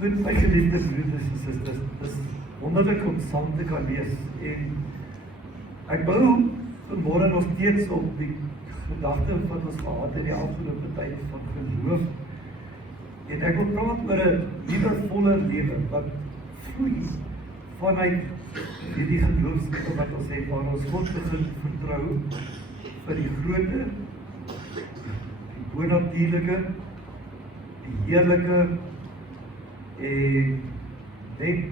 Met my geliefde broeders en susters, dis wonderlik om saam te kan lees. En ek bou vanmôre nog steeds op die gedagte wat ons gehad het in die afgelope tyd van geloof. En ek wil praat oor 'n liefdevolle lewe wat vloei vanuit hierdie geloofslewe wat ons het, waar ons God begin vertrou vir die grote, die bonatuurlike, die heerlike en net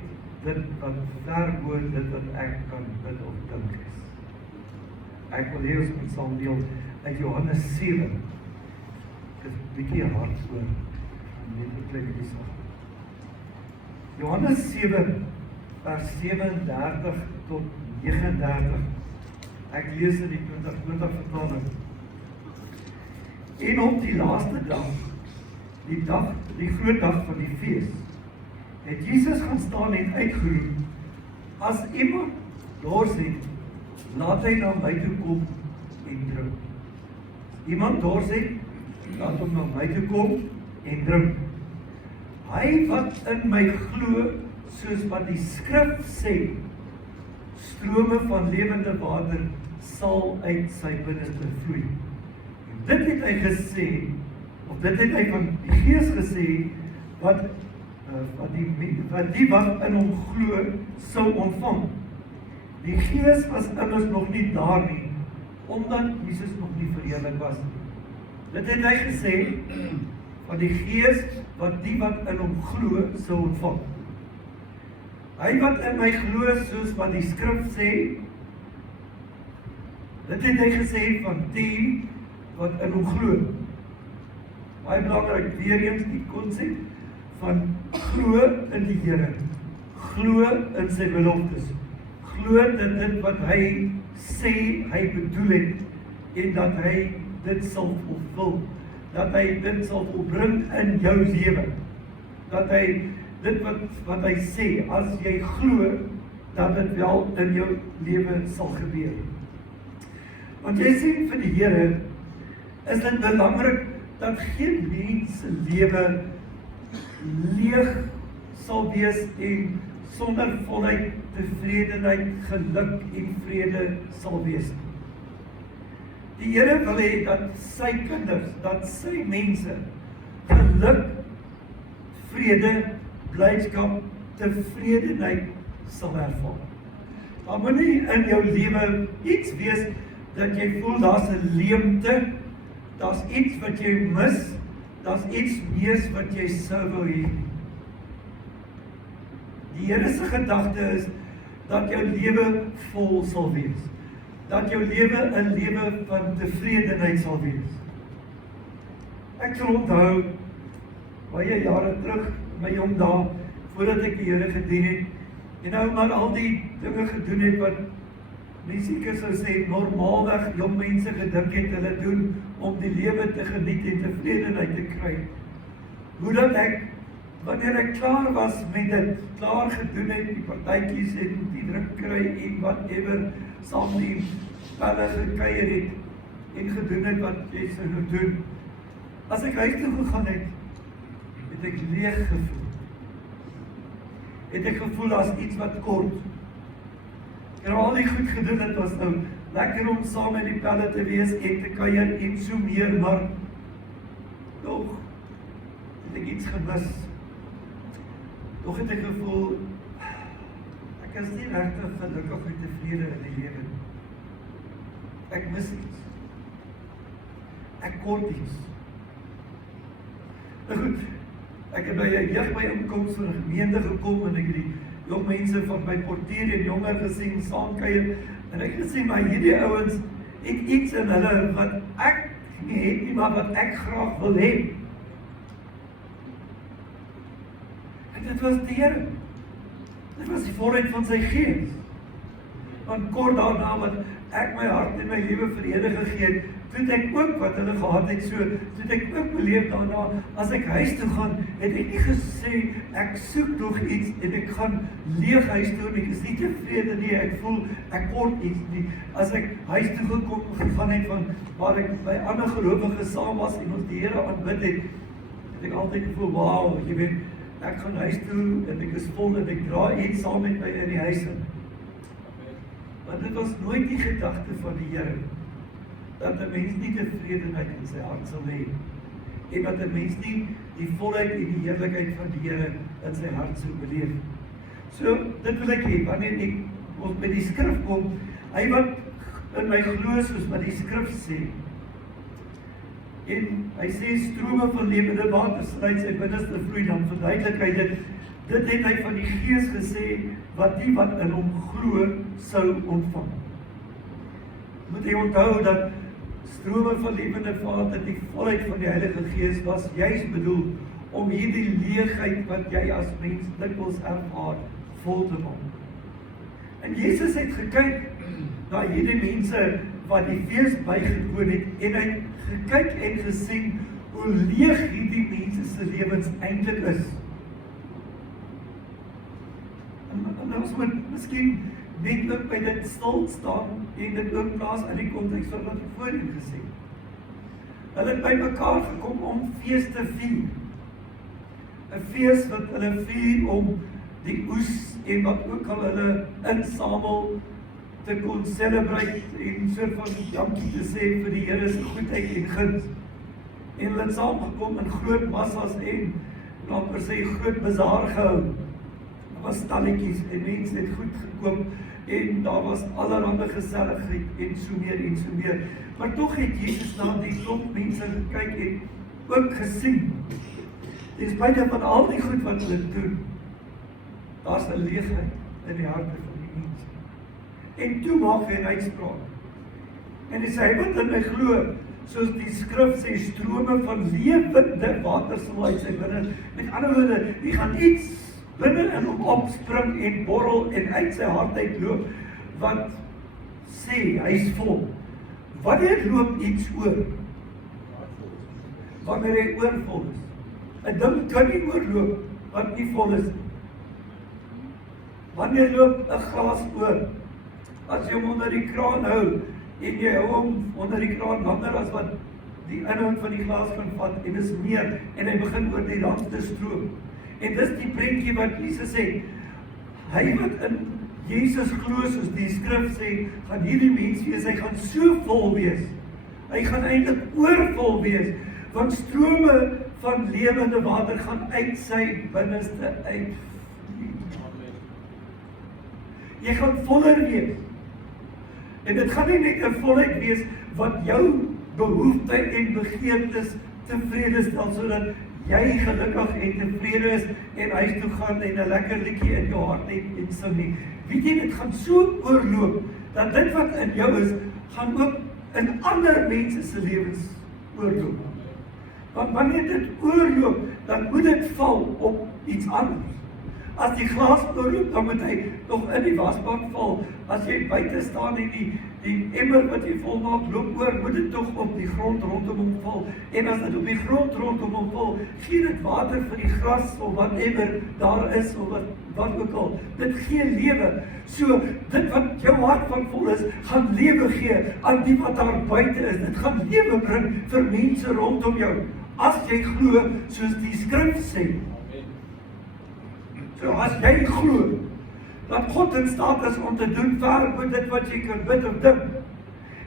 dit wat ver bo dit wat ek kan bid of dink is. Ek wil hê ons moet saam deel uit Johannes 7. Dit is 'n bietjie hartseer. Net 'n klein bietjie sag. Johannes 7 vers 37 tot 39. Ek lees in die 2020 vertaling. En op die laaste dag, die groot dag van die fees, het Jesus gaan staan en uitgeroep: as iemand dors het, laat hy na my toe kom en drink. As iemand dors het, laat hom na my toe kom en drink. Hy wat in my glo, soos wat die skrif sê, strome van lewende water sal uit sy binneste vloei. En dit het hy gesê, of dit het hy van die Gees gesê, wat die wat in hom glo sou ontvang. Die Gees was immers nog nie daar nie, omdat Jesus nog nie verheerlik was. Dit het hy gesê, van die Gees wat die wat in hom glo sou ontvang. Hy wat in my glo, soos wat die skrif sê, dit het hy gesê van die wat in hom glo. Baie belangrik, weer eens die konsep van glo in die Here, glo in sy beloftes, glo dat dit wat hy sê, hy bedoel het, en dat hy dit sal vervul, dat hy dit sal volbring in jou lewe, dat hy dit wat hy sê, as jy glo, dat dit wel in jou lewe sal gebeur. Want jy sien vir die Here, is dit belangrik dat geen mens se lewe leeg sal wees en sonder volheid, tevredenheid, geluk en vrede sal wees. Die Here wil hê dat sy kinders, dat sy mense geluk, vrede, blydskap, tevredenheid sal ervaar. Daar moet nie in jou lewe iets wees dat jy voel daar's 'n leemte, daar's iets wat jy mis, daar's iets meer wat jy sou wou hê. Die Here se gedagte is dat jou lewe vol sal wees. Dat jou lewe 'n lewe van tevredenheid sal wees. Ek sal onthou, baie jare terug, my jong dae, voordat ek die Here gedien het, en nou maar al die dinge gedoen het wat mense seker sou sê, normaalweg jong mense gedink het hulle doen om die lewe te geniet en tevredenheid te kry. Hoe dat ek, wanneer ek klaar was met dit, klaar gedoen het, die partytjies en die drink kry en whatever, saam die spelle gekuier het en gedoen het wat jy sou doen. As ek huis toe gegaan het, het ek leeg gevoel. Het ek gevoel as iets wat kort. En al die goed gedoen het, was nou lekker om saam met die pelle te wees en te kuier en so meer, maar toch het ek iets gemis. Toch het ek gevoel, ek is nie regtig gelukkig en tevrede in die lewe. Ek mis iets. Ek kort iets. Nou goed, ek het by 'n jeugbyeenkoms van 'n gemeente gekom en ek het die jong mense van my portier en jonger gesien saamkuier en ek gesê, maar hierdie ouens het iets in hulle wat ek nie het nie, maar wat ek graag wil hê. En dit was die Here. Dit was die volheid van sy Gees. Want kort daarna wat ek my hart en my lewe vir die Here gegee het, toe ek ook wat hulle gehad het, so, toe ek ook beleef daarna, as ek huis toe gaan, het ek nie gesê, ek soek nog iets, en ek gaan leeg huis toe, en ek is nie tevrede nie, ek voel, ek kort iets nie. As ek huis toe gegaan het, van waar ek by ander gelowiges saam was, en ons die Here aanbid het, het ek altyd gevoel, wauw, jy weet, ek gaan huis toe en ek is vol en ek dra iets saam met my in die huis in. Want dit was nooit die gedagte van die Here dat 'n mens nie tevredenheid in sy hart sal hê en dat 'n mens nie die volheid en die heerlikheid van die Here in sy hart sou beleef. So, dit wil ek hê, wanneer ek met die skrif kom, hy wat in my glo soos wat die skrif sê, en hy sê strome van lewende water sal uit sy binneste vloei, dan verduidelik hy dit het hy van die Gees gesê, wat die wat in hom glo sou ontvang. Moet jy onthou dat strome van lewende water, die volheid van die Heilige Gees, was juist bedoel om hierdie leegheid wat jy as mens dikwels ervaar, vol te maak. En Jesus het gekyk na hierdie mense wat die fees bygewoon het, en hy het gekyk en gesien hoe leeg hierdie mense se lewens eintlik is. En ons moet miskien net ook by dit stil staan en dit ook plaas in die konteks van wat ek voorheen gesê. Hulle het by mekaar gekom om fees te vier. 'n Fees wat hulle vier om die oes en wat ook al hulle insamel te kon celebrate en so van dankie te sê vir die Here se goedheid en guns. En hulle het saamgekom in groot massas en laat maar sê groot bazaar gehou. Daar was stalletjies en mense het goed gekoop en daar was allerhande geselligheid en so meer. Maar tog het Jesus na die klomp mense gekyk en ook gesien. Ten spyte van al die goed wat hulle doen, daar's 'n leegheid in die harte van die mense. En toe maak hy 'n uitspraak. En hy sê, hy wat in my glo, soos die skrif sê, strome van lewende water sal uit sy binne. Met ander woorde, die gaan iets binne in hom opspring en borrel en uit sy hart uitloop, wat sê, hy's vol. Wanneer loop iets oor? Wanneer hy oorvol is. 'n ding kan nie oorloop wat nie vol is. Wanneer loop 'n glas oor? As jy hom onder die kraan hou en jy hou hom onder die kraan langer as wat die inhoud van die glas kan vat en is meer en hy begin oor die rand te stroom. En dis die prentjie wat Jesus sê. Hy wat in Jesus glo, soos die skrif sê, gaan hierdie mens wees, hy gaan so vol wees. Hy gaan eintlik oorvol wees, want strome van lewende water gaan uit sy binneste uit. Jy gaan voller wees. En dit gaan nie net 'n volheid wees wat jou behoefte en begeertes tevrede stel, sodat jy gelukkig en tevrede is en huis toe gaan en 'n lekker liedjie in jou hart het en sing nie. Weet jy, dit gaan so oorloop, dat dit wat in jou is, gaan ook in ander mense se lewens oorloop. Want wanneer dit oorloop, dan moet dit val op iets anders. As die glas oorloop, dan moet hy nog in die wasbak val. As jy buite staan en die emmer wat jy vol maak, loop oor, moet dit tog op die grond rondom hom val. En as dit op die grond rondom hom val, gee dit water vir die gras of whatever daar is, of wat ook al. Dit gee lewe. So, dit wat jou hart van vol is, gaan lewe gee aan die wat daar buite is. Dit gaan lewe bring vir mense rondom jou. As jy glo, soos die skrif sê. So as jy glo, dat God in staat is om te doen ver bo dit wat jy kan bid of dink,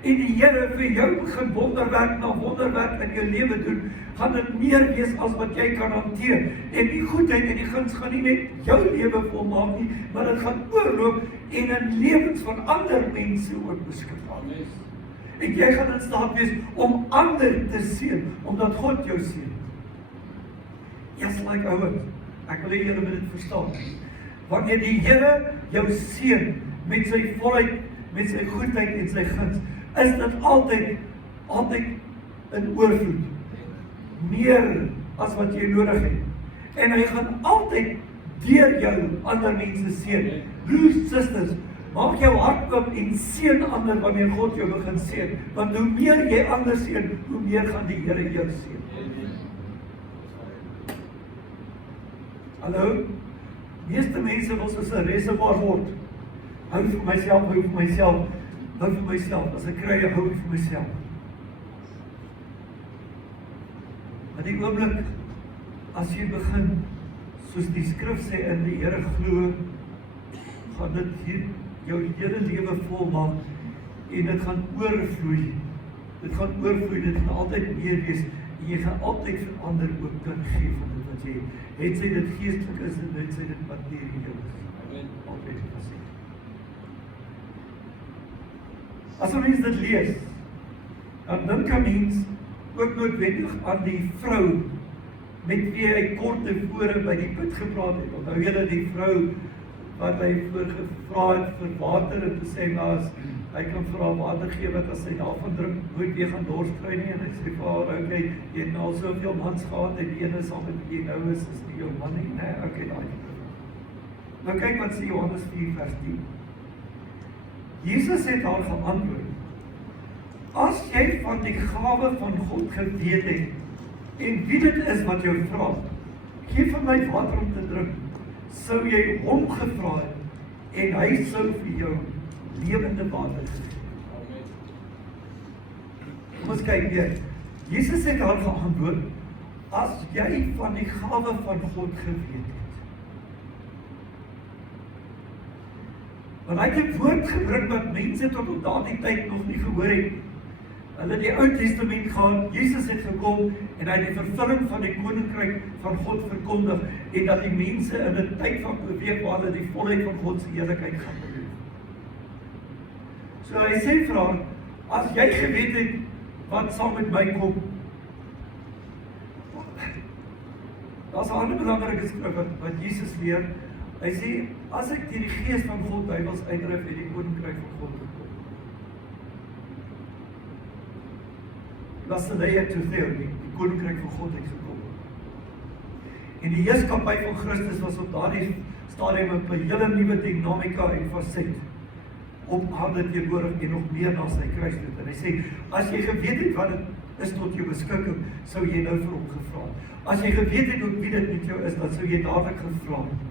en die Here vir jou begin wonderwerk na wonderwerk in jou lewe doen, gaan dit meer wees as wat jy kan hanteer. En die goedheid en die guns gaan nie net jou lewe volmaak nie, maar dit gaan oorloop en in lewens van ander mense ook beskik. En jy gaan in staat wees om ander te seën, omdat God jou seën. Just like ouers. Ek wil hê julle moet dit verstaan. Wanneer die Here jou seën met sy volheid, met sy goedheid en sy guns, is dit altyd in oorvloed. Meer as wat jy nodig het. En hy gaan altyd deur jou ander mense seën. Broers, susters, maak jou hart oop en seën ander wanneer God jou begin seën. Want hoe meer jy ander seën, hoe meer gaan die Here jou seën. Hallo? Meeste mense wil soos 'n reservoir word. Hou vir myself, hou vir myself, hou vir myself. As ek kry, hou vir myself. Maar die oomblik, as jy begin soos die skrif sê, in die Here glo, gaan dit jou hele lewe volmaak, en dit gaan oorvloei. Dit gaan oorvloei, dit gaan altyd meer wees, en jy gaan altyd vir ander ook kan gee van dit wat jy het sy dit geestelik is, en het sy dit materieel is. Amen. Altyd gesê. As 'n mens dit lees, dan dink 'n mens ook noodwendig aan die vrou, met wie hy kort tevore by die put gepraat het. Onthou julle die vrou, wat hy voorgevra het vir water, en toe sê maar, hy kan vir haar water gee, wat as sy daarvan drink, nooit weer gaan dors kry nie, en hy sê vir haar, okay, jy het nou al soveel mans gehad, en die ene sal met jy nou is nie jou man nie, nee, okay, daai. Nou kyk wat sê Johannes 4 vers 10. Jesus het haar geantwoord, as jy van die gawe van God geweet het, en wie dit is wat jou vra, gee vir my water om te drink, sou jy hom gevra het, en hy sou vir jou lewende water gegee. Kom ons kyk weer. Jesus het haar geantwoord, as jy van die gawe van God geweet het. Want hy het 'n woord gebring wat mense tot op daardie tyd nog nie gehoor het. Hulle die Ou Testament gaan, Jesus het gekom en hy het die vervulling van die koninkryk van God verkondig, en dat die mense in 'n tyd van beweeg waar hulle die volheid van God se heerlikheid gaan beleef. So hy sê vir haar, as jy geweet het wat sal met my kom. Daar's 'n ander belangrike skrif wat Jesus leer. Hy sê, as ek deur die Gees van God duiwels uitdryf, het die koninkryk van God gekom. Basileia te veel, die koninkryk van God het gekom. En die heerskappy van Christus was op daardie stadium 'n hele nuwe dinamika en faset op aarde teenwoordig en nog meer na sy kruisdood. En hy sê, as jy geweet het wat dit is tot jou beskikking, sou jy nou vir hom gevra het. As jy geweet het ook wie dit met jou is, dan sou jy dadelik gevra het.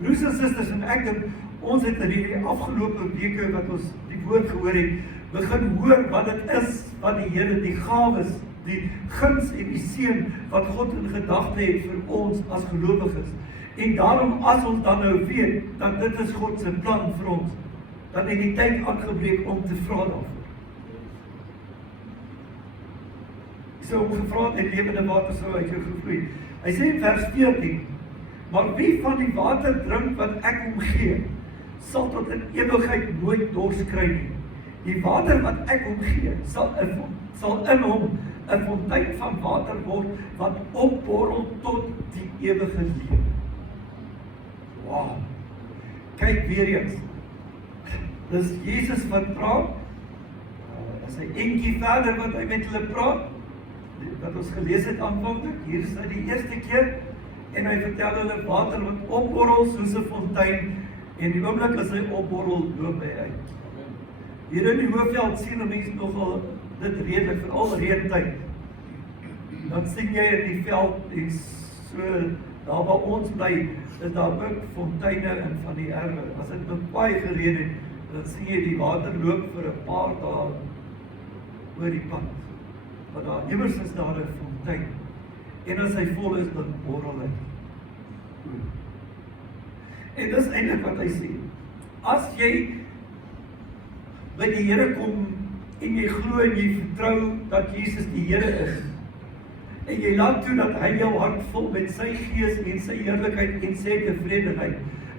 Broers en susters, en ek dink, ons het in die afgelope weke wat ons die woord gehoor het, begin hoor wat dit is, wat die Here, die gawes, die guns en die seën wat God in gedagte het vir ons as gelowiges. En daarom, as ons dan nou weet, dat dit is God se plan vir ons, dan het die tyd aangebreek om te vra daarvoor. So om gevra het, en lewende water sou uit jou gevloei. Hy sê in vers 14, maar wie van die water drink wat ek hom gee, sal tot in ewigheid nooit dors kry nie. Die water wat ek hom gee, sal in hom 'n fontein van water word, wat opborrel tot die ewige lewe. Wow! Kyk weer eens. Dis Jesus wat praat. Is hy entjie verder wat hy met hulle praat, wat ons gelees het aanvanklik. Hier is hy die eerste keer, en hy vertel hulle water wat opborrel soos 'n fontein, en die oomblik as hy opborrel, loop hy uit. Hier in die Hoofveld sien 'n mens nogal dit redelik, veral reentyd. Dan sien jy in die veld, en so, daar waar ons bly, is daar ook fonteine in van die erwe. As dit met baie gereën het, dan sien jy die water loop vir 'n paar dae oor die pad. Maar daar iewers is daar 'n fontein. En as hy vol is, dan borrel hy. En dis eintlik wat hy sê. As jy by die Here kom, en jy glo en jy vertrou dat Jesus die Here is, en jy laat toe dat hy jou hart vul met sy gees en sy heerlikheid en sy tevredenheid,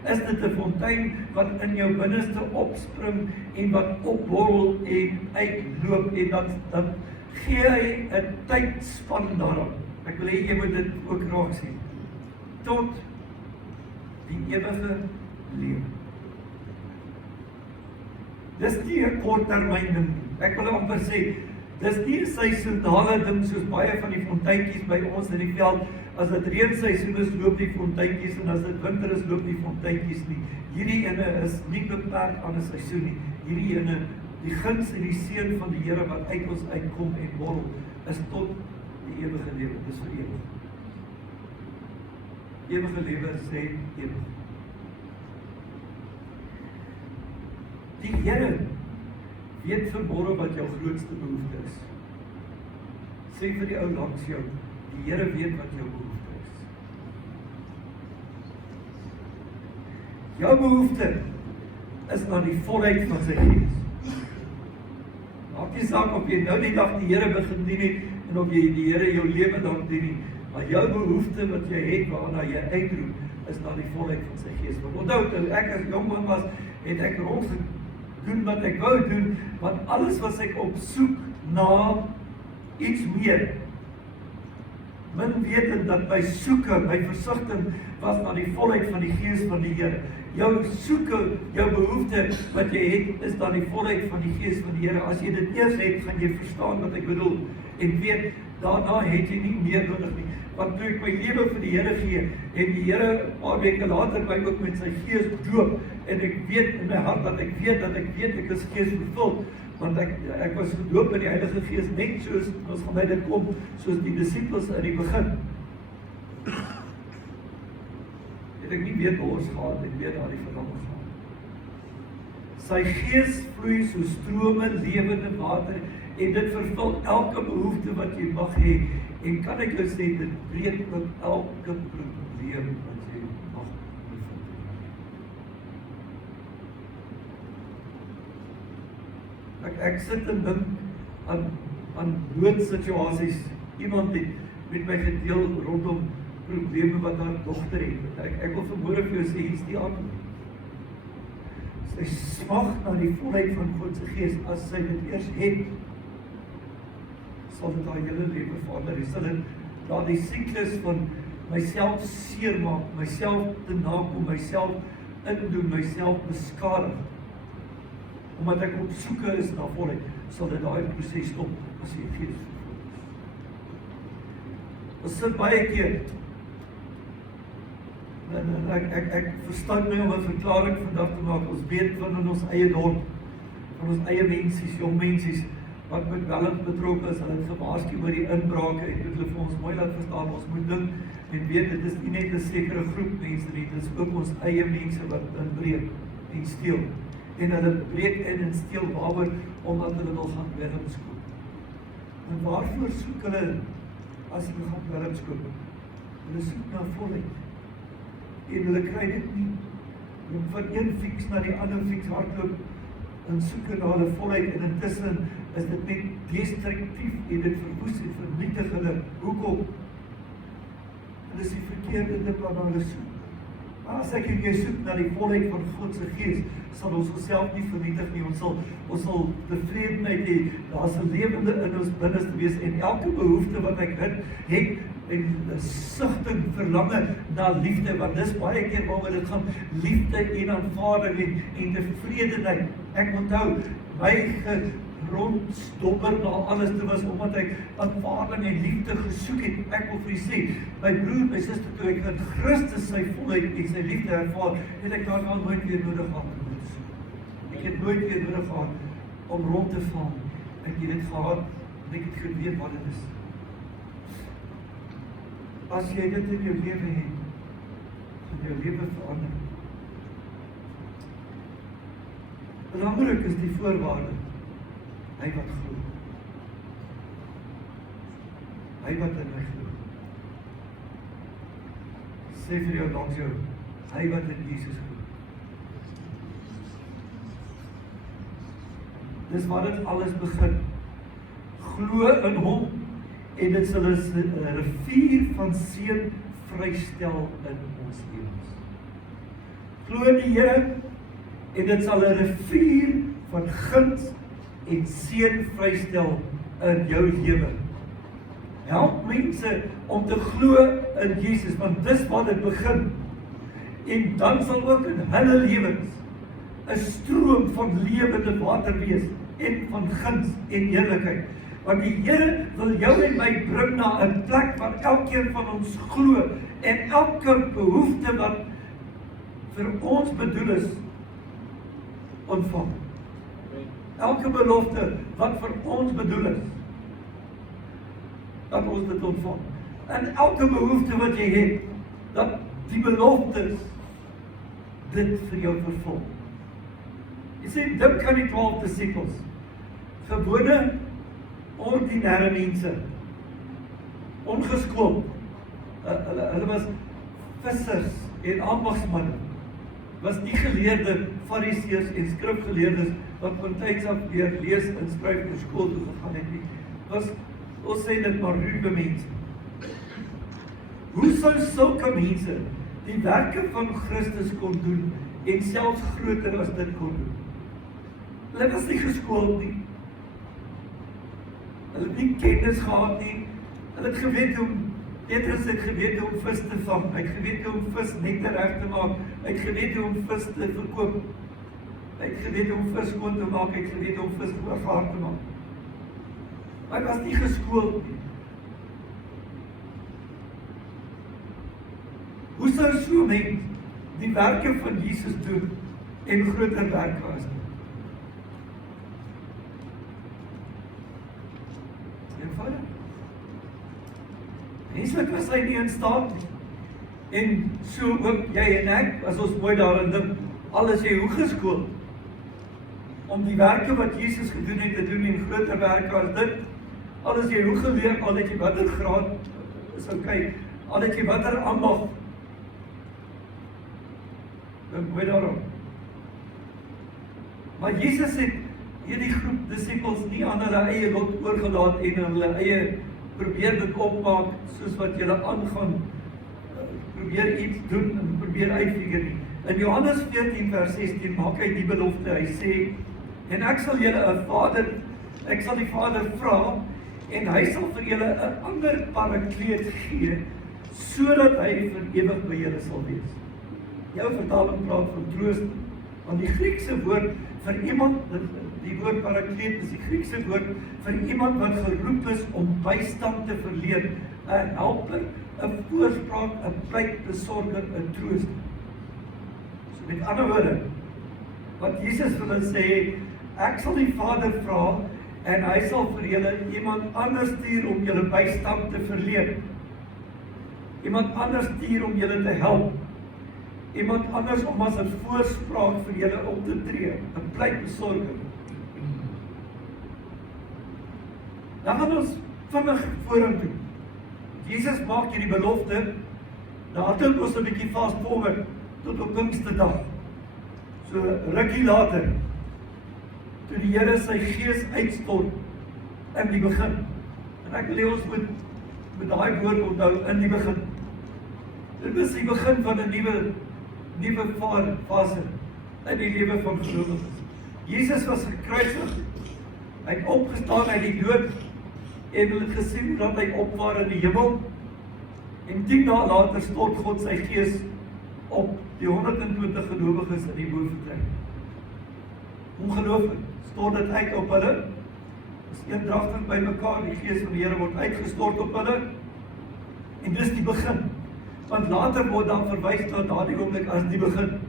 is dit 'n fontein wat in jou binneste opspring en wat opborrel en uitloop, en dan gee hy 'n tydspan daarop. Ek wil hê jy moet dit ook raak sien. Tot die ewige lewe. Dis nie 'n korttermyn ding. Ek wil amper sê, dis nie 'n seisonale ding soos baie van die fonteintjies by ons in die veld. As dit reenseisoen is, loop die fonteintjies, en as dit winter is, loop die fonteintjies nie. Hierdie ene is nie beperk aan 'n seisoen nie. Hierdie ene, die guns en die seën van die Here wat uit ons uitkom en borrel, is tot die ewige lewe. Dis vir ewig. Ewige lewe sê ewig. Die Here weet vanmôre wat jou grootste behoefte is. Sê vir die ou langs jou, die Here weet wat jou behoefte is. Jou behoefte is na die volheid van sy gees. Maak nie saak of jy nou die dag die Here begin dien het, en of jy die Here jou lewe dan dien nie, maar jou behoefte wat jy het, waarna jy uitroep, is na die volheid van sy gees. Want onthou, toe ek as jongman was, het ek rondgedoen wat ek wou doen, want alles was ek op soek na iets meer. Min wetend dat my soeke, my versigtiging was na die volheid van die gees van die Here. Jou soeke, jou behoefte wat jy het, is dan die volheid van die gees van die Here. As jy dit eers het, gaan jy verstaan wat ek bedoel. En weet, daarna het jy nie meer nodig nie. Want toe ek my lewe vir die Here gee, en die Here 'n paar weke later my ook met sy gees doop, en ek weet in my hart dat ek weet ek is gees vervuld, want ek was gedoop in die Heilige Gees, net soos, ons gaan by dit kom, soos die disippels in die begin. Het ek nie weet waar ons gaan, ek weet daar die verlange gaan. Sy gees vloei so strome lewende water, en dit vervul elke behoefte wat jy mag hê, en kan ek jou sê, dit breek met elke probleem wat jy mag bevind. Ek sit en dink aan noodsituasies. Iemand het met my gedeel rondom probleme wat haar dogter het. Ek wil vanmôre vir jou sê, hier's die antwoord. Sy smag na die volheid van God se gees. As sy dit eers het, sal dit haar hele lewe verander. Jy sal dit daardie siklus van myself seermaak, myself te nakom, myself indoen, myself beskadig, omdat ek op soeke is na volheid, sal dit daai proses stop as jy gees vervul is. Ons sit baie keer, en ek verstaan my om 'n verklaring vandag te maak. Ons weet van in ons eie dorp, van ons eie mensies, jong mensies, wat met welend betrokke is, hulle het gewaarsku oor die inbrake, en het hulle vir ons mooi laat verstaan, ons moet dink, en weet, dit is nie net 'n sekere groep mense nie, dit is ook ons eie mense wat inbreek en steel. En hulle breek in en steel waaroor, omdat hulle wil gaan dwelms koop. En waarvoor soek hulle, as hulle gaan dwelms koop? Hulle soek na volheid. En hulle kry dit nie. Hulle van een fiks na die ander fiks hardloop, en soek na hulle volheid, en intussen is dit net destructief, en dit verwoes en vernietig hulle. Hoekom? En dis die verkeerde ding wat hulle soek. As ek en jy soek na die volheid van God se gees, sal ons onsself nie vernietig nie, ons sal tevredenheid hê, daar is 'n lewende in ons binneste wees, en elke behoefte wat ek het, en sigting, verlange na liefde, want dis baie keer waaroor dit gaan, liefde en aanvaarding en tevredenheid. Ek onthou, my rondstopper na alles te was, omdat ek aanvaarding en liefde gesoek het. Ek wil vir u sê, my broer, my suster, toe ek in Christus sy volheid en sy liefde ervaar, het ek daarna nooit weer nodig gehad om dit te soek. Ek het nooit weer nodig gehad om rond te val. Ek het dit gehad, en ek het geweet wat dit is. As jy dit in jou lewe het, gaan jou lewe verander. Belangrik is die voorwaarde. Hy wat glo. Hy wat in my glo. Sê vir jou langs jou, hy wat in Jesus glo. Dis waar dit alles begin. Glo in hom, en dit sal 'n rivier van seën vrystel in ons lewens. Glo in die Here, en dit sal 'n rivier van guns en seën vrystel in jou lewe. Help mense om te glo in Jesus, want dis waar dit begin. En dan sal ook in hulle lewens 'n stroom van lewende water wees, en van guns en heerlikheid. Want die Here wil jou en my bring na 'n plek waar elkeen van ons glo, en elke behoefte wat vir ons bedoel is, ontvang. Elke belofte wat vir ons bedoel is, dat ons dit ontvang. En elke behoefte wat jy het, dat die beloftes dit vir jou vervul. Jy sê, dink aan die 12 disippels. Gewone, ordinêre mense. Ongeskoold. Hulle was vissers en ambagsmanne. was die geleerde fariseërs en skrifgeleerdes wat van tyds af weer lees en skryf in skool toe gegaan het nie. Ons sê dit maar ruwe mense. Hoe sou sulke mense die werke van Christus kon doen en selfs groter as dit kon doen? Hulle was nie geskoold nie. Hulle het nie kennis gehad nie. Hulle het geweet hoe Petrus het geweet hoe om vis te vang. Hy het geweet hoe om vis net reg te maak. Hy het geweet hoe om vis te verkoop. Hy het geweet hoe om vis skoon te maak. Hy het geweet hoe om vis gaar te maak. Maar hy was nie geskoold nie. Hoe sou so mens die werke van Jesus doen en groter werke as dit? Eenvoudig. Menslik was hy nie in staat nie. En so ook jy en ek, as ons mooi daarin dink, al is jy hoe geskoold om die werke wat Jesus gedoen het te doen en groter werke as dit, al is jy hoe geleer, al het jy watter graad, is okay, al het jy watter ambag, dink mooi daarom. Maar Jesus het hierdie groep disippels nie aan hulle eie lot oorgelaat en hulle eie probeer dit opmaak, soos wat julle aangaan, probeer iets doen en probeer uitfigure nie. In Johannes 14 vers 16 maak hy die belofte, hy sê, en ek sal die Vader vra, en hy sal vir julle 'n ander parakleet gee, sodat hy vir ewig by julle sal wees. Jou vertaling praat van troost, want die Griekse woord vir iemand, die woord parakleet is die Griekse woord vir iemand wat geroep is om bystand te verleen, 'n helper, 'n voorspraak, 'n pleitbesorger, 'n trooster. So met ander woorde, wat Jesus vir hulle sê, ek sal die Vader vra en hy sal vir julle iemand anders stuur om julle bystand te verleen. Iemand anders stuur om julle te help. Iemand anders om as 'n voorspraak vir julle op te tree, 'n pleitbesorger. Dan gaan ons vinnig vorentoe. Jesus maak hierdie belofte, daar het ons 'n bietjie fast forward tot op Pinksterdag. So rukkie later, toe die Here sy gees uitstort in die begin. En ek wil hê ons moet daai woord onthou, in die begin. Dit is die begin van 'n nuwe fase in die lewe van gelowiges. Jesus was gekruisig, hy het opgestaan uit die dood, en hulle het gesien dat hy opvaar in die hemel, en 10 dae later stort God sy gees op die 120 gelowiges in die boervertrek. Ongelooflik, stort dit uit op hulle, is eendragtig by mekaar, die gees van die Here word uitgestort op hulle, en dis die begin, want later word dan verwys na daardie oomblik as die begin.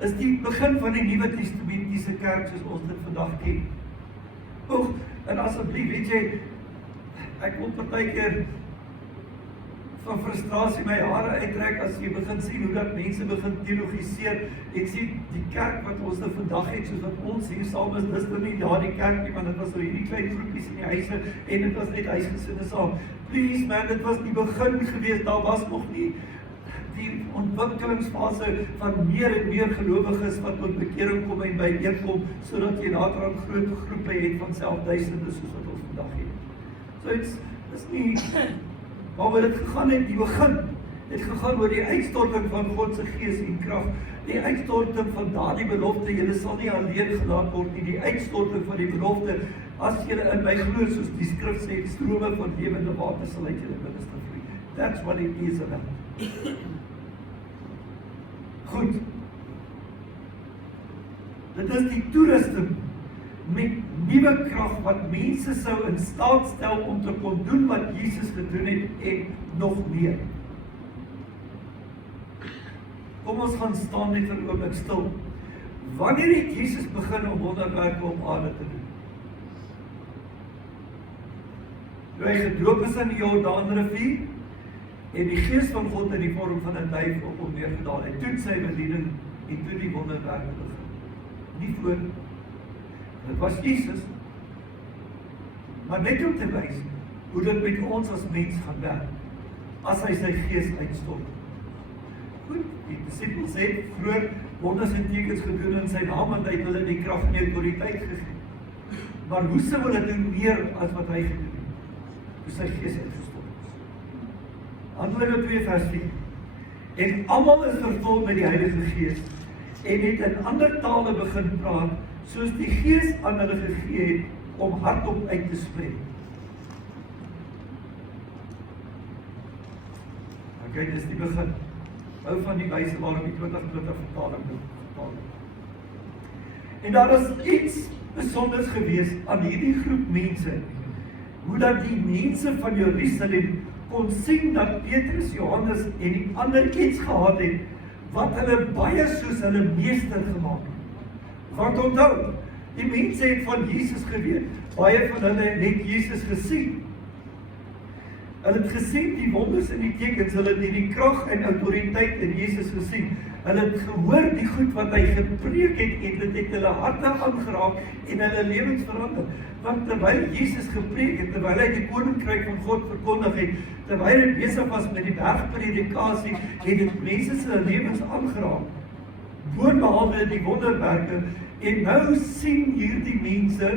Is die begin van die Nuwe Testamentiese kerk soos ons dit vandag ken. Oeg, en asseblief, weet jy, ek wil partykeer van frustrasie my hare uittrek as jy begin sien hoe dat mense begin teologiseer. Ek sien die kerk wat ons nou vandag het, soos wat ons hier saam is, dis nou nie daardie kerk nie, want dit was so hierdie klein groepies in die huise, en dit was net huisgesinne saam. Please man, dit was die begin gewees, daar was nog nie die ontwikkelingsfase van meer en meer gelowiges wat tot bekering kom en byeenkom, sodat jy later aan groot groepe het van selfduisende soos wat ons vandag het. So is nie waaroor dit gegaan het, die begin het gegaan oor die uitstorting van God se gees en krag, die uitstorting van daardie belofte, julle sal nie alleen gelaat word nie, die uitstorting van die belofte, as julle in my glo, soos die skrif sê, strome van lewende water sal uit julle binneste vloei. That's what it is about. Goed. Dit is die toerusting met nuwe krag wat mense sou in staat stel om te kon doen wat Jesus gedoen het en nog meer. Kom ons gaan staan net vir 'n oomblik stil. Wanneer het Jesus begin om wonderwerke op aarde te doen? Toe hy gedoop is in die Jordaanrivier, en die gees van God in die vorm van 'n duif op hom neergedaal het, toe sy bediening en toe die wonderwerke begin. Nie voor, dit was Jesus, maar net om te wys hoe dit met ons as mens gaan werk, as hy sy gees uitstort. Goed, die disciples het vroeër wonders en tekens gedoen in sy naam en hy het hulle die krag en die autoriteit gegee. Maar hoe sou hulle doen meer as wat hy gedoen het? Toe sy gees uitgestort is. Handelinge 2 vers 4. En almal is vervul met die Heilige Gees en het in ander tale begin praat, soos die Gees aan hulle gegee het om hardop uit te spreek. Kyk, dis die begin. Hou van die wyse waarop die 2020 vertaling vertaal. En daar is iets besonders gewees aan hierdie groep mense, hoe dat die mense van Jerusalem kon sien dat Petrus, Johannes en die ander iets gehad het, wat hulle baie soos hulle meester gemaak het. Want onthou, die mense het van Jesus geweet, baie van hulle het Jesus gesien. Hulle het gesien die wonders en die tekens, hulle het die krag en autoriteit in Jesus gesien. Hulle het gehoor die goed wat hy gepreek het en dit het hulle harte aangeraak en hulle lewens verander. Want terwyl Jesus gepreek het, terwyl hy die koninkryk van God verkondig het, terwyl hy besig was met die bergpredikasie, het dit mense se lewens aangeraak. Boonbehalwe die wonderwerke, en nou sien hierdie mense,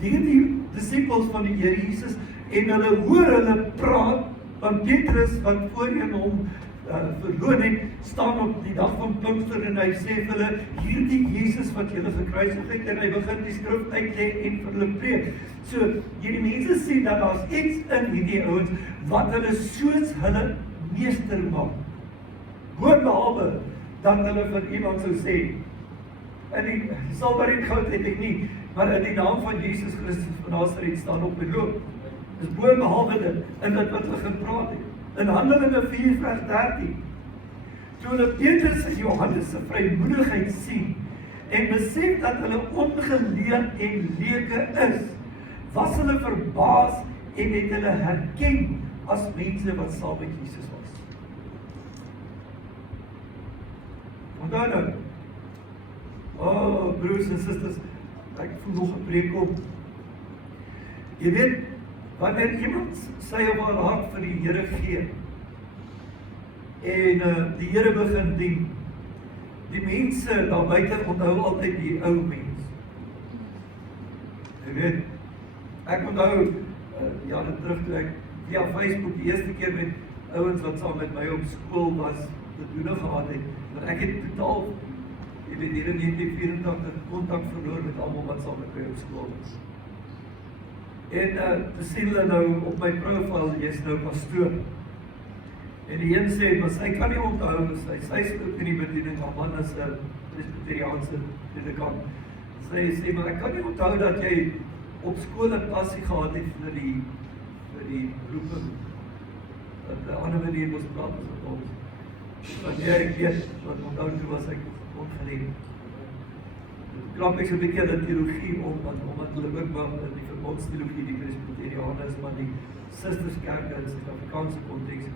hierdie disippels van die Here Jesus, en hulle hoor hulle praat, van Petrus wat voorheen hom verloon het, staan op die dag van Pinkster en hy sê vir hulle, hierdie Jesus wat julle gekruisig het, en hy begin die skrif uitlê en vir hulle preek. So, hierdie mense sien dat daar's iets in hierdie ouens wat hulle soos hulle meester maak. Boonbehalwe dat hulle vir iemand sou sê, in die silwer en goud het ek nie, maar in die naam van Jesus Christus van Nasaret staan op en loop. Dis boonbehalwe dit, in dit wat hulle gepraat het. In Handelinge 4 vers 13, toe hulle Petrus en Johannes se vrymoedigheid sien, en besef dat hulle ongeleerd en leuke is, was hulle verbaas en het hulle herken as mense wat saam met Jesus was. Onthou nou, broers en susters, ek voel nog 'n preek op. Jy weet, wanneer iemand sy of haar hart vir die Here gee, en die Here begin dien, die mense daar buite onthou altyd die ou mens. Jy weet, ek onthou, jare terug toe ek via Facebook die eerste keer met ouens wat saam met my op skool was, te doen gehad het, maar ek het totaal, jy weet, hier in 1984 kontak verloor met almal wat saam met my op skool was. En te sien hulle nou op my profiel, jy's nou pastoor. En die een sê, maar sy kan nie onthou, sy is ook in die bediening, maar man is 'n Presbyteriaanse predikant. Sy sê, maar ek kan nie onthou dat jy op skool 'n passie gehad het vir die roeping. Dat 'n ander manier moes praat as wat ons. Wanneer ek weet, wat onthou toe was ek ongeleerd. Klap ek so 'n bietjie aan die teologie omdat hulle ook maar in die verbondsteologie, die Presbyteriane is, maar die Susterskerke in Suid-Afrikaanse konteks.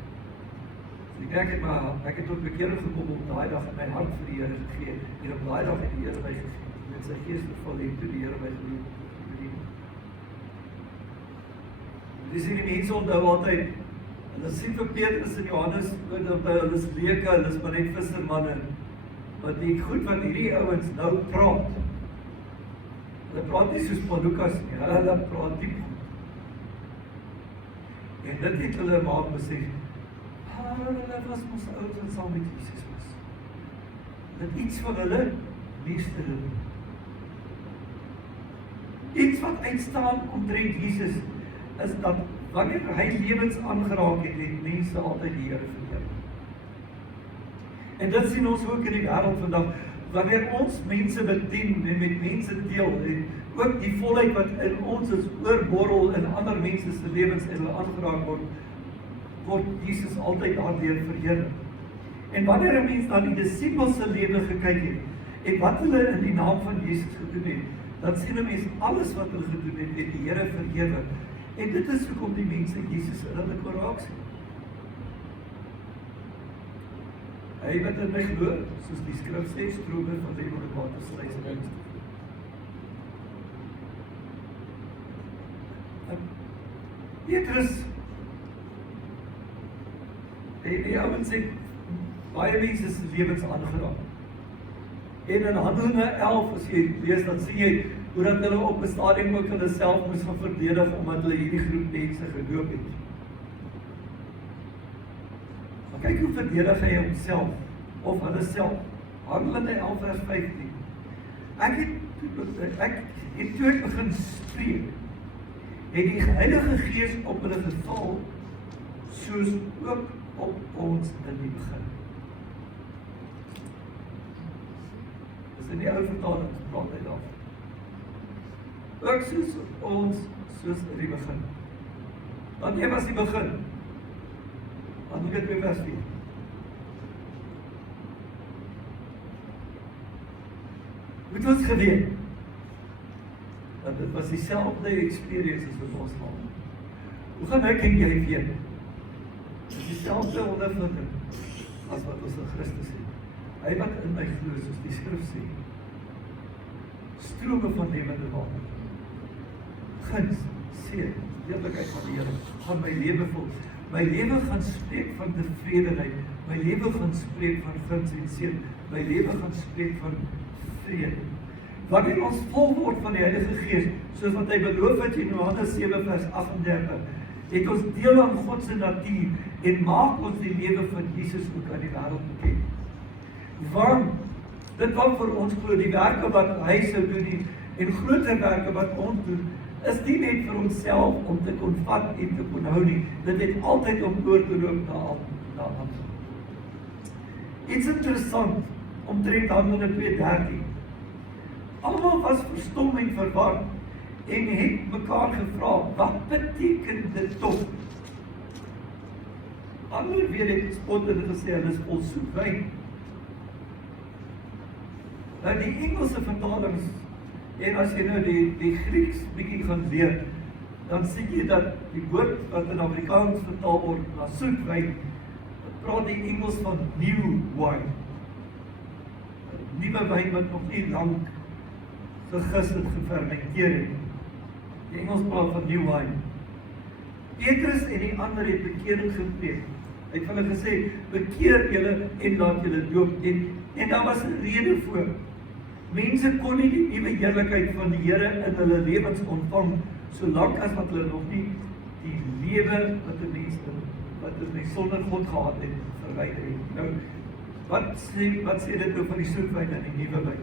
So ek het tot bekering gekom op daai dag in my hart vir die Here gegee, en op daai dag het die Here my met sy gees vervul en toe die Here my bedien. Dis die mense onthou altyd, hulle sien vir Petrus en Johannes, hulle is leuke, hulle is maar net vissermanne, maar die goed wat hierdie ouens nou praat, hulle praat nie soos Lukas nie, hulle praat diep goed. En dit het hulle maak besef, hulle was ons ouens wat saam met Jesus was. Dat iets van hulle meester doen. Iets wat uitstaan omtrent Jesus, is dat wanneer hy lewens aangeraak het, het mense altyd die Here verheerlik. En dit sien ons ook in die wêreld vandag, wanneer ons mense bedien en met mense deel, en ook die volheid wat in ons is oorborrel in ander mense se lewens en hulle aangeraak word Jesus altyd daardeur verheerlik. En wanneer 'n mens na die disippels se lewe gekyk het, en wat hulle in die naam van Jesus gedoen het, dan sien 'n mens alles wat hulle gedoen het die Here verheerlik. En dit is hoekom die mense Jesus in hulle kon raak sien. Hy wat in my glo, soos die skrif sê, strome van lewende water sal uit sy mond vloei. Petrus, die ouens het baie mense se lewens aangeraak. En in Handelinge 11, as jy lees, dan sien jy hoe dat hulle op 'n stadium ook hulle self moes gaan verdedig omdat hulle hierdie groep mense gedoop het. Maar kyk hoe verdedig hy homself of hulle self. Handelinge 11 vers 15. Ek het toe ek begin spreek, het die Heilige Gees op hulle geval, soos ook op ons in die begin. Dis in die ou vertaling praat hy daarvan. Ook soos ons, soos in die begin. Wanneer was die begin? Dan moet dit by vers 4. Moet ons geweet, dat dit was dieselfde experience as wat ons gehad. Hoe gaan ek en jy weet? Dit is dieselfde ondervinding as wat ons in Christus het. Hy wat in my glo, soos die skrif sê, strome van lewende water. Guns, seën, heerlikheid van die Here, gaan my lewe vol. My lewe gaan spreek van tevredenheid. My lewe gaan spreek van guns en seën. My lewe gaan spreek van vrede. Wanneer ons vol word van die Heilige Gees, soos wat hy beloof het in Johannes 7 vers 38, het ons deel aan God se natuur en maak ons die lewe van Jesus ook aan die wêreld bekend. Want dit wat vir ons glo, die werke wat hy sou doen en groter werke wat ons doen, is nie net vir onsself om te kon vat en te kon hou nie. Dit het altyd om oor te loop na ander. Iets interessant omtrent Handelinge 2:13. Almal was verstom en verward en het mekaar gevra, wat beteken dit tog? Ander weer het spottend gesê, hulle is vol soet wyn. Nou die Engelse vertalings, en as jy nou die Grieks bietjie gaan leer, dan sien jy dat die woord wat in Afrikaans vertaal word na soet wyn, praat die Engels van new wine. Nuwe wyn wat nog nie lank gegis het, gefermenteer het. Die Engels praat van new wine. Petrus en die ander het bekering gepreek. Hy het hulle gesê, bekeer julle en laat julle doop. En daar was 'n rede voor. Mense kon nie die nuwe heerlikheid van die Here in hulle lewens ontvang, solank as wat hulle nog nie die lewe wat 'n mens sonder God gehad het, verwyder het. Nou, wat sê dit nou van die soetwyn en die nuwe wyn?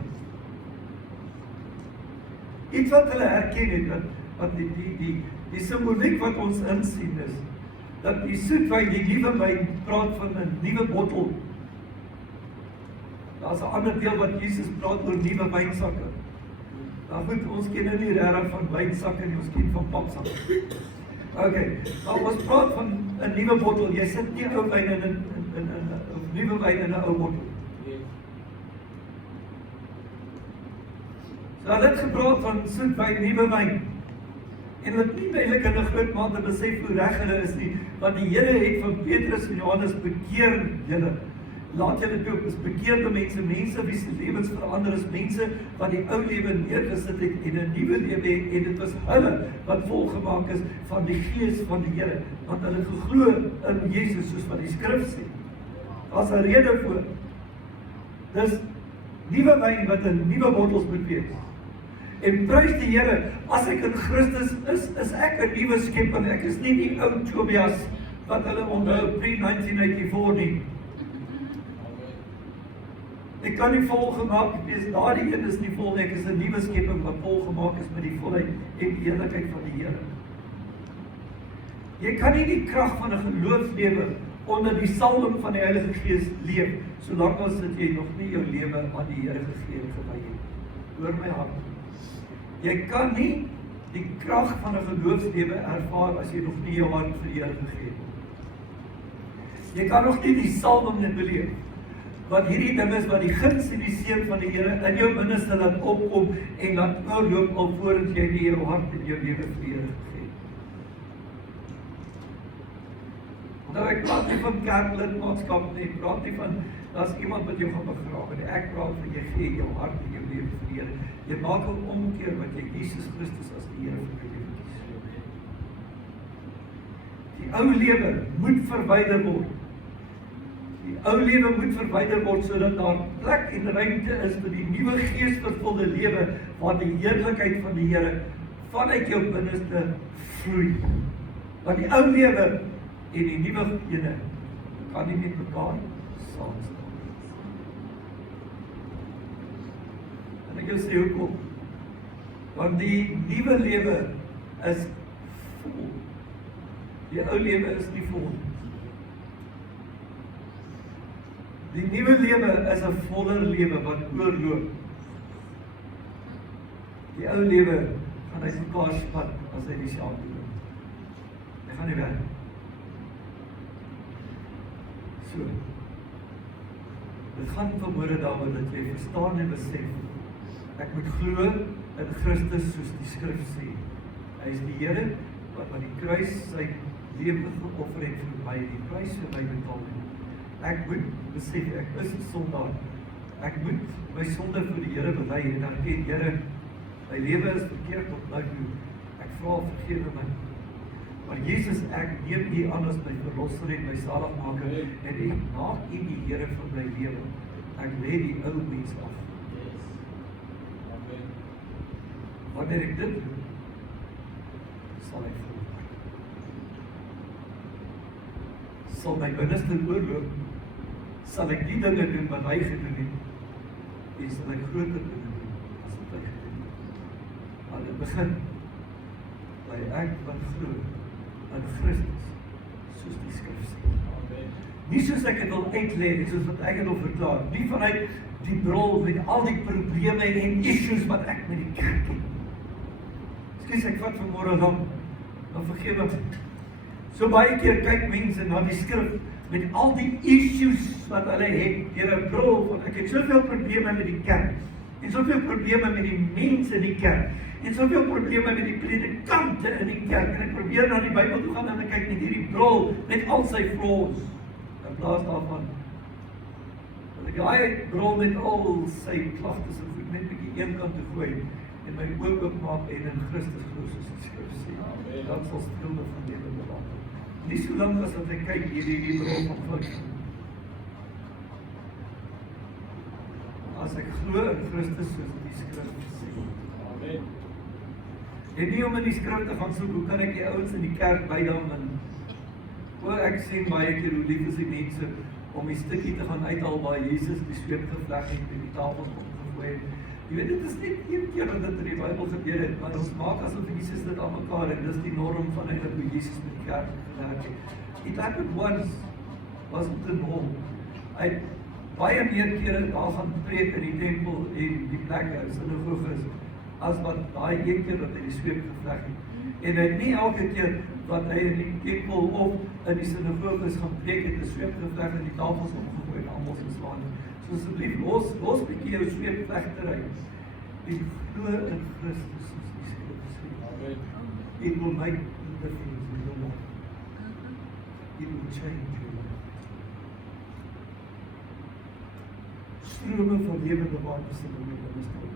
Iets wat hulle herken het, wat die simboliek wat ons insien is, dat die soetwyn, die nuwe wyn, praat van 'n nuwe bottel. Daar's 'n ander deel wat Jesus praat oor nuwe wynsakke. Nou goed, ons ken nou nie regtig van wynsakke nie, ons ken van papsakke. Okay, nou ons praat van 'n nuwe bottel. Jy sit nie ou wyn in 'n nuwe wyn in 'n ou bottel. So hulle het gepraat van soetwyn, nuwe wyn. En wat nie eintlik in 'n groot mate besef hoe reg hulle is nie, want die Here het van Petrus en Johannes bekeer julle. Laat julle doop, is bekeerde mense wie se lewens verander is, mense wat die ou lewe neergesit het en 'n nuwe lewe het, en dit was hulle wat volgemaak is van die Gees van die Here, want hulle geglo in Jesus, soos wat die skrif sê. Daar's 'n rede voor. Dis nuwe wyn wat in nuwe bottels moet wees. En prys die Here, as ek in Christus is ek 'n nuwe skepping. Ek is nie die ou Tobias wat hulle onthou pre-1984 nie. Ek kan nie volgemaak wees, daardie een is nie vol nie, ek is 'n nuwe skepping wat volgemaak is met die volheid en die heerlikheid van die Here. Jy kan nie die krag van 'n geloofslewe onder die salwing van die Heilige Gees leef, solank as dit jy nog nie jou lewe aan die Here gegee en gewy het. Hoor my hart. Jy kan nie die krag van 'n geloofslewe ervaar as jy nog nie jou hart vir die Here gegee het. Jy kan nog nie die salwing net beleef. Wat hierdie ding is wat die guns en die seën van die Here in jou binneste laat opkom en laat oorloop alvorens jy nie jou hart en jou lewe vir die Here gegee het. Nou ek praat nie van kerklidmaatskap nie, ek praat nie van daar's iemand wat jou gaan begrawe nie. Ek praat van jy gee jou hart en jou lewe vir die Here. Jy maak 'n omkeer wat jy Jesus Christus as die Here vir jou lewe kies. Die ou lewe moet verwyder word. Die ou lewe moet verwyder word sodat daar plek en ruimte is vir die nuwe geesvervulde lewe waar die heerlikheid van die Here vanuit jou binneste vloei. Want die ou lewe en die nuwe ene kan nie met mekaar saamstaan. En ek wil sê hoekom? Want die nuwe lewe is vol. Die ou lewe is nie vol. Die nuwe lewe is 'n voller lewe wat oorloop. Die ou lewe gaan uit mekaar spat as hy dieselfde doen. Hy gaan nie werk. So. Dit gaan vanmôre daaroor dat jy verstaan en besef. Ek moet glo in Christus soos die skrif sê. Hy is die Here wat aan die kruis sy lewe geoffer het vir my, die prys vir my betaal het. Ek moet besef, ek is 'n sondaar. Ek moet my sonde vir die Here bely en erken, Here, my lewe is verkeerd tot nou toe. Ek vra vergewe my. Maar Jesus, ek neem U aan as my verlosser en my saligmaker en ek maak U die Here van my lewe. Ek lê die ou mens af. Wanneer ek dit doen, sal ek vloei. Sal my binneste oorloop, sal ek die dinge doen wat hy gedoen het, en sal ek groter dinge doen as wat hy gedoen het. Maar dit begin by ek wat glo in Christus, soos die skrif sê. Nie soos ek het wil uitlê, soos wat ek het wil verklaar, nie vanuit die brol met al die probleme en issues wat ek met die kerk het. Skus, ek vat vanmôre dan vergewe my. So baie keer kyk mense na die skrif met al die issues wat hulle het, deur 'n bril van ek het soveel probleme met die kerk, en soveel probleme met die mense in die kerk, en soveel probleme met die predikante in die kerk, en ek probeer na die Bybel toe gaan en ek kyk met hierdie bril, met al sy flaws, in plaas daarvan, dat ek daai bril met al sy klagtes en goed net bietjie een kant te gooi, en my oë oopmaak en in Christus glo soos die skrif sê. Dat sal stilte van lewe bewaar. Nie so lank as wat ek kyk hierdie bril van God. As ek glo in Christus soos die skrif sê. Amen. En nie om in die skrif te gaan soek, hoe kan ek die ouens in die kerk bydam en ek sien baie keer hoe lief is die mense om die stukkie te gaan uithaal waar Jesus die sweep gevleg het en die tafels opgegooi het. Jy weet, dit is net een keer wat dit in die Bybel gebeur het, maar ons maak asof Jesus dit aan mekaar en dis die norm van eintlik hoe Jesus met die kerk gewerk het. It happened once, was dit 'n norm. Hy het baie meer kere daar gaan preek in die tempel en die plekke, sinagoges, as wat daai een keer wat hy die sweep gevleg het. En hy het nie elke keer wat hy in die tempel of in die sinagoges gaan preek het, 'n sweep gevleg en die tafels opgegooi en almal geslaan. So asseblief, los bietjie jou sweepvegtery. En glo in Christus soos die skrif sê. Amen. It will make a difference in your life. It will change your life. Strome van lewende water sal in jou binneste